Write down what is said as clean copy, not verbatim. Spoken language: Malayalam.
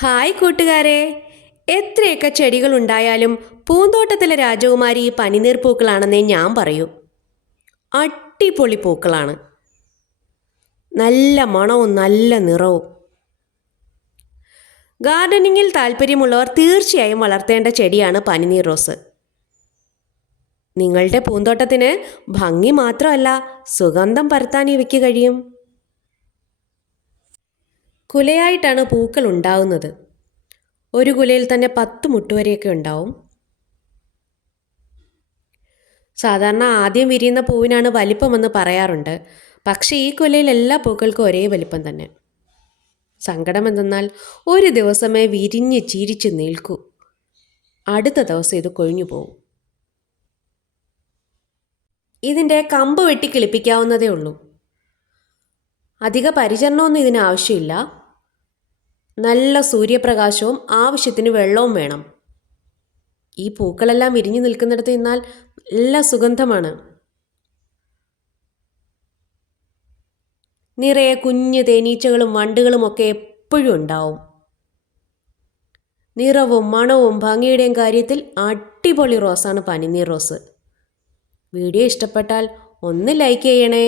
ഹായ് കൂട്ടുകാരെ, എത്രയൊക്കെ ചെടികളുണ്ടായാലും പൂന്തോട്ടത്തിലെ രാജകുമാരി ഈ പനിനീർ പൂക്കളാണെന്നേ ഞാൻ പറയൂ. അടിപൊളി പൂക്കളാണ്, നല്ല മണവും നല്ല നിറവും. ഗാർഡനിങ്ങിൽ താല്പര്യമുള്ളവർ തീർച്ചയായും വളർത്തേണ്ട ചെടിയാണ് പനിനീർ റോസ്. നിങ്ങളുടെ പൂന്തോട്ടത്തിന് ഭംഗി മാത്രമല്ല, സുഗന്ധം പരത്താൻ ഇവയ്ക്ക് കഴിയും. കുലയായിട്ടാണ് പൂക്കൾ ഉണ്ടാവുന്നത്. ഒരു കുലയിൽ തന്നെ 10 മുട്ടുവരെയൊക്കെ ഉണ്ടാവും. സാധാരണ ആദ്യം വിരിയുന്ന പൂവിനാണ് വലിപ്പമെന്ന് പറയാറുണ്ട്. പക്ഷേ ഈ കുലയിൽ എല്ലാ പൂക്കൾക്കും ഒരേ വലിപ്പം തന്നെ. സങ്കടം എന്തെന്നാൽ ഒരു ദിവസമേ വിരിഞ്ഞ് ചിരിച്ച് നിൽക്കൂ, അടുത്ത ദിവസം ഇത് കൊഴിഞ്ഞു പോകും. ഇതിൻ്റെ കമ്പ് വെട്ടി കിളിപ്പിക്കാവുന്നതേ ഉള്ളൂ. അധിക പരിചരണമൊന്നും ഇതിന് ആവശ്യമില്ല. നല്ല സൂര്യപ്രകാശവും ആവശ്യത്തിന് വെള്ളവും വേണം. ഈ പൂക്കളെല്ലാം വിരിഞ്ഞു നിൽക്കുന്നിടത്ത് നിന്നാൽ നല്ല സുഗന്ധമാണ്. നിറയെ കുഞ്ഞു തേനീച്ചകളും വണ്ടുകളും ഒക്കെ എപ്പോഴും ഉണ്ടാവും. നിറവും മണവും ഭംഗിയുടെയും കാര്യത്തിൽ അടിപൊളി റോസാണ് പനിനീർ റോസ്. വീഡിയോ ഇഷ്ടപ്പെട്ടാൽ ഒന്ന് ലൈക്ക് ചെയ്യണേ.